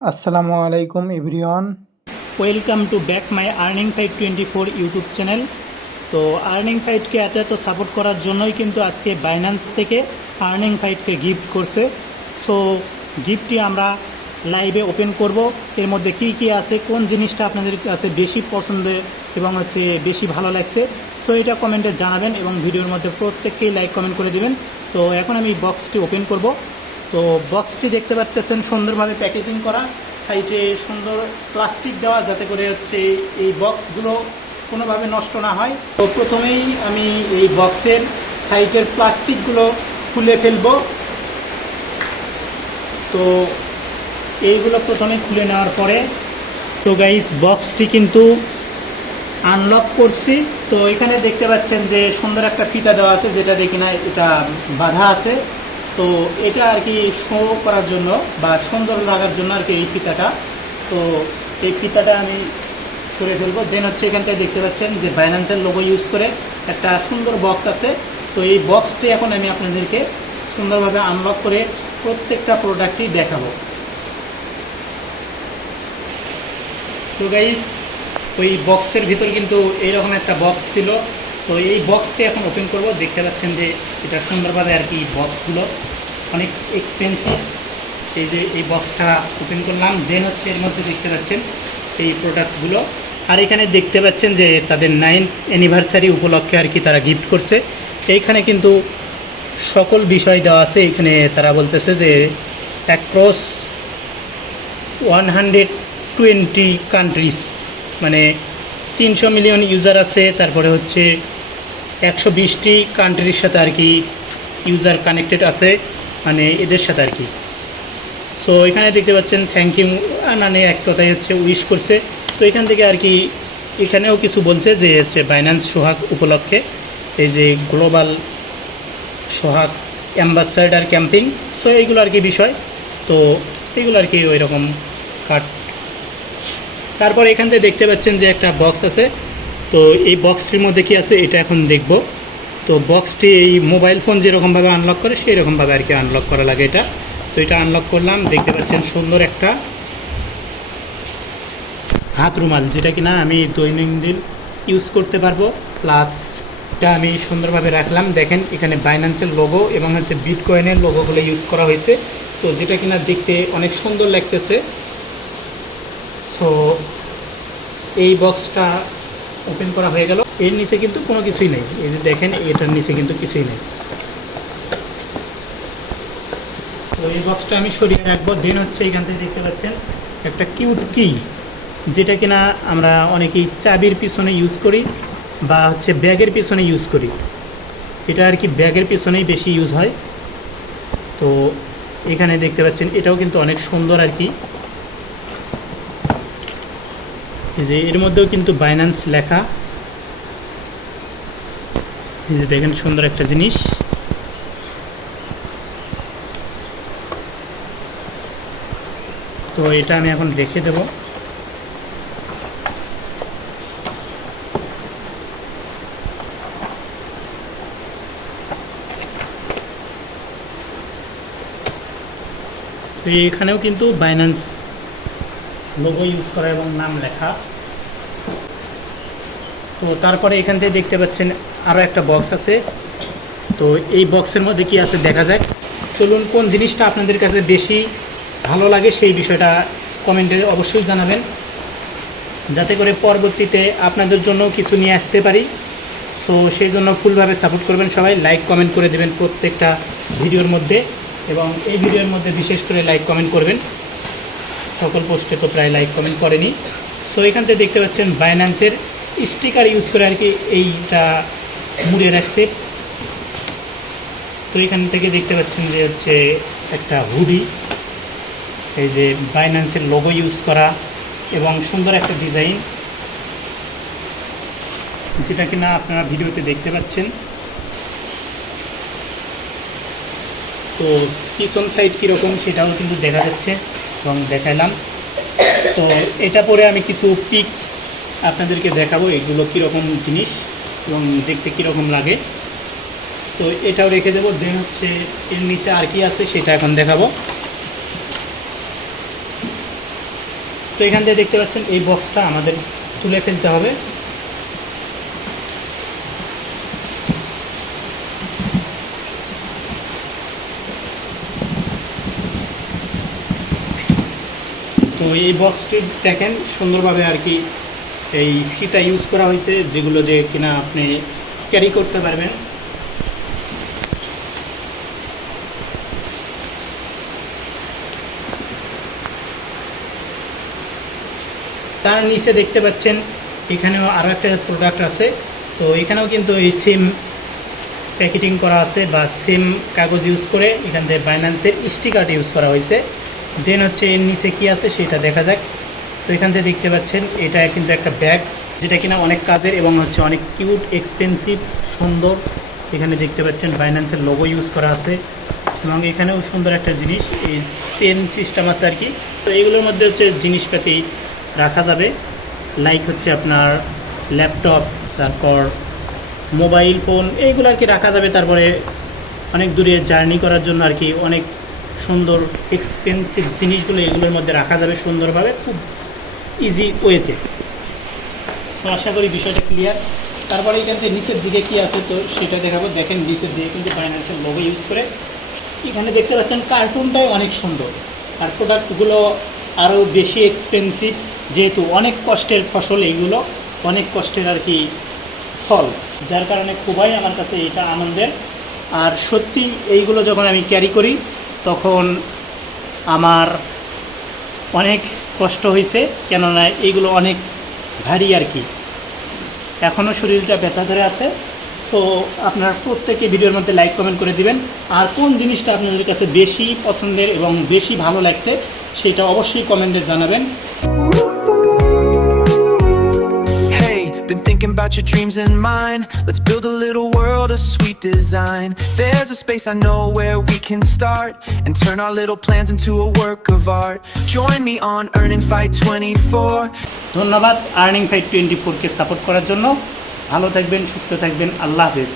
আসসালামু আলাইকুম everyone. Welcome to back my earning fight 24 YouTube channel. তো আর্নিং ফাইটকে এত সাপোর্ট করার জন্যই কিন্তু আজকে বাইন্যান্স থেকে আর্নিং ফাইটকে গিফট করছে। সো গিফটটি আমরা লাইভে ওপেন করব। এর মধ্যে কি কি আছে, কোন জিনিসটা আপনাদের কাছে বেশি পছন্দের এবং বেশি ভালো লাগছে, সো এটা কমেন্টে জানাবেন এবং ভিডিওর মধ্যে প্রত্যেককেই লাইক কমেন্ট করে দিবেন। তো এখন আমি বক্সটি ওপেন করব। তো বক্সটি দেখতে পাচ্ছেন সুন্দরভাবে প্যাকেজিং করা, সাইডে সুন্দর প্লাস্টিক দেওয়া যাতে করে এই বক্সগুলো কোনোভাবে নষ্ট না হয়। তো প্রথমেই আমি এই বক্সের সাইডের প্লাস্টিকগুলো খুলে ফেলবো। তো এইগুলো প্রথমে খুলে নেওয়ার পরে তো গাইস বক্সটি কিন্তু আনলক করছি। তো এখানে দেখতে পাচ্ছেন যে সুন্দর একটা ফিতা দেওয়া আছে, যেটা দেখি না এটা বাঁধা আছে। তো এটা আর কি শো করার জন্য বা সুন্দর লাগার জন্য আর কি এই ফিতাটা। তো এই ফিতাটা আমি সরে ফেলবো। দেন এখানটায় দেখতে পাচ্ছেন যে বাইন্যান্সের লোগো ইউজ করে একটা সুন্দর বক্স আছে। তো এই বক্সটি এখন আমি আপনাদেরকে সুন্দরভাবে আনলক করে প্রত্যেকটা প্রোডাক্টই দেখাবো। তো গাইস ওই বক্সের ভিতর কিন্তু এইরকম একটা বক্স ছিল। তো এই বক্সটি এখন ওপেন করব। দেখতে পাচ্ছেন যে এটা সুন্দরভাবে আর কি বক্সগুলো অনেক এক্সপেন্সিভ। এই যে এই বক্সটা ওপেন করলাম, দেন এর মধ্যে দেখতে পাচ্ছেন এই প্রোডাক্টগুলো। আর এখানে দেখতে পাচ্ছেন যে তাদের 9th অ্যানিভার্সারি উপলক্ষে আর কি তারা গিফট করছে। এইখানে কিন্তু সকল বিষয় দেওয়া আছে। এখানে তারা বলতেছে যে অ্যাক্রস 120 কান্ট্রিজ, মানে 300 মিলিয়ন ইউজার আছে। তারপরে 120টি কান্ট্রির সাথে আর কি ইউজার কানেক্টেড আছে, মানে এদের সাথে আর কি। সো এখানে দেখতে পাচ্ছেন থ্যাংক ইউ, মানে এক কথায় উইশ করছে। তো এখান থেকে আর কি এখানেও কিছু বলছে যে বাইন্যান্স সোহাগ উপলক্ষে এই যে গ্লোবাল সোহাগ অ্যাম্বাসাডার ক্যাম্পিং, সো এইগুলো আর কি বিষয়। তো এইগুলো আর কি ওই রকম কার্ড। তারপর এখান থেকে দেখতে পাচ্ছেন যে একটা বক্স আছে। তো এই বক্সটির মধ্যে কি আছে এটা এখন দেখব। তো বক্সটি এই মোবাইল ফোন যেরকমভাবে আনলক করে সেই রকমভাবে আর কি আনলক করা লাগে এটা। তো এটা আনলক করলাম। দেখতে পাচ্ছেন সুন্দর একটা হাত রুমাল, যেটা কিনা আমি দৈনন্দিন ইউজ করতে পারবো। প্লাস এটা আমি সুন্দরভাবে রাখলাম। দেখেন এখানে বাইন্যান্সের লোগো এবং বিটকয়েনের লোগোগুলো ইউজ করা হয়েছে। তো যেটা কিনা দেখতে অনেক সুন্দর লাগতেছে। সো এই বক্সটা ওপেন করা হয়ে গেল। এর নিচে কিন্তু কোনো কিছুই নেই, এই যে দেখেন এটার নিচে কিন্তু কিছুই নেই। তো এই বক্সটা আমি সরিয়ে রাখবো। দেন এখান থেকে দেখতে পাচ্ছেন একটা কিউট কি, যেটা কিনা আমরা অনেকেই চাবির পিছনে ইউজ করি বা ব্যাগের পিছনে ইউজ করি। এটা আর কি ব্যাগের পিছনেই বেশি ইউজ হয়। তো এখানে দেখতে পাচ্ছেন এটাও কিন্তু অনেক সুন্দর আর কি। এই যে এর মধ্যেও কিন্তু বাইন্যান্স লেখা, এই যে দেখেন সুন্দর একটা জিনিস। তো এটা আমি এখন রেখে দেব। তো এখানেও কিন্তু বাইন্যান্স লোগো ইউজ করা এবং নাম লেখা। তো তারপরে এখান থেকে দেখতে পাচ্ছেন আরও একটা বক্স আছে। তো এই বক্সের মধ্যে কি আছে দেখা যাক। চলুন, কোন জিনিসটা আপনাদের কাছে বেশি ভালো লাগে সেই বিষয়টা কমেন্টে অবশ্যই জানাবেন, যাতে করে পরবর্তীতে আপনাদের জন্য কিছু নিয়ে আসতে পারি। সো সেই জন্য ফুলভাবে সাপোর্ট করবেন সবাই, লাইক কমেন্ট করে দেবেন প্রত্যেকটা ভিডিওর মধ্যে, এবং এই ভিডিওর মধ্যে বিশেষ করে লাইক কমেন্ট করবেন। সকল পোস্টে তো প্রায় লাইক কমেন্ট করেনি। সো এখান থেকে দেখতে পাচ্ছেন বাইন্যান্সের স্টিকার ইউজ করে আর কি এইটা মুড়ে রাখছে। তো এখান থেকে দেখতে পাচ্ছেন যে একটা হুডি, এই যে বাইন্যান্সের লোগো ইউজ করা এবং সুন্দর একটা ডিজাইন, যেটা কিনা আপনারা ভিডিওতে দেখতে পাচ্ছেন। তো পিছন সাইড কীরকম সেটাও কিন্তু দেখা যাচ্ছে এবং দেখাইলাম। তো এটা পরে আমি কিছু পিক আপনাদেরকে দেখাবো, এগুলো কীরকম জিনিস এবং দেখতে কীরকম লাগে। তো এটাও রেখে দেবো। দেন এর নিচে আর কি আছে সেটা এখন দেখাবো। তো এখান থেকে দেখতে পাচ্ছেন এই বক্সটা আমাদের তুলে ফেলতে হবে। তো এই বক্সটি দেখেন সুন্দরভাবে আর কি এই ফিতা ইউজ করা হয়েছে, যেগুলো দিয়ে কিনা আপনি ক্যারি করতে পারবেন। তার নিচে দেখতে পাচ্ছেন এখানেও আরও একটা প্রোডাক্ট আছে। তো এখানেও কিন্তু এই সেম প্যাকেটিং করা আছে বা সেম কাগজ ইউজ করে এখান থেকে বাইন্যান্সের স্টিকারটা ইউজ করা হয়েছে। দেন হচ্ছে এর নিচে কী আছে সেটা দেখা যাক। তো এখান থেকে দেখতে পাচ্ছেন এটা কিন্তু একটা ব্যাগ, যেটা কিনা অনেক কাজের এবং হচ্ছে অনেক কিউট, এক্সপেন্সিভ, সুন্দর। এখানে দেখতে পাচ্ছেন বাইন্যান্সের লোগো ইউজ করা আছে এবং এখানেও সুন্দর একটা জিনিস, এই চেন সিস্টেম আছে আর কি। তো এইগুলোর মধ্যে হচ্ছে জিনিসপাতি রাখা যাবে, লাইক হচ্ছে আপনার ল্যাপটপ, তারপর মোবাইল ফোন, এইগুলো আর কি রাখা যাবে। তারপরে অনেক দূরে জার্নি করার জন্য আর কি অনেক সুন্দর এক্সপেন্সিভ জিনিসগুলো এগুলোর মধ্যে রাখা যাবে সুন্দরভাবে, খুব ইজি ওয়েতে। তো আশা করি বিষয়টা ক্লিয়ার। তারপরে এখান থেকে নিচের দিকে কী আছে তো সেটা দেখাবো। দেখেন নিচের দিকে কিন্তু বাইন্যান্সের লোগো ইউজ করে এখানে দেখতে পাচ্ছেন কার্টুনটাই অনেক সুন্দর। আর প্রোডাক্টগুলো আরও বেশি এক্সপেন্সিভ, যেহেতু অনেক কষ্টের ফসল, এইগুলো অনেক কষ্টের আর কি ফল, যার কারণে খুবই আমার কাছে এটা আনন্দের। আর সত্যি এইগুলো যখন আমি ক্যারি করি তখন আমার অনেক কষ্ট হয়েছে, কেননা এইগুলো অনেক ভারী আর কি। এখনও শরীরটা ব্যথা ধরে আছে। সো আপনারা প্রত্যেকে ভিডিওর মধ্যে লাইক কমেন্ট করে দিবেন। আর কোন জিনিসটা আপনাদের কাছে বেশি পছন্দের এবং বেশি ভালো লাগছে সেটা অবশ্যই কমেন্টে জানাবেন। Been thinking about your dreams and mine. Let's build a little world of sweet design. There's a space I know where we can start and turn our little plans into a work of art. Join me on Earning Fight 24. ধন্যবাদ earning fight 24 কে support করার জন্য। ভালো থাকবেন, সুস্থ থাকবেন, আল্লাহ হাফেজ।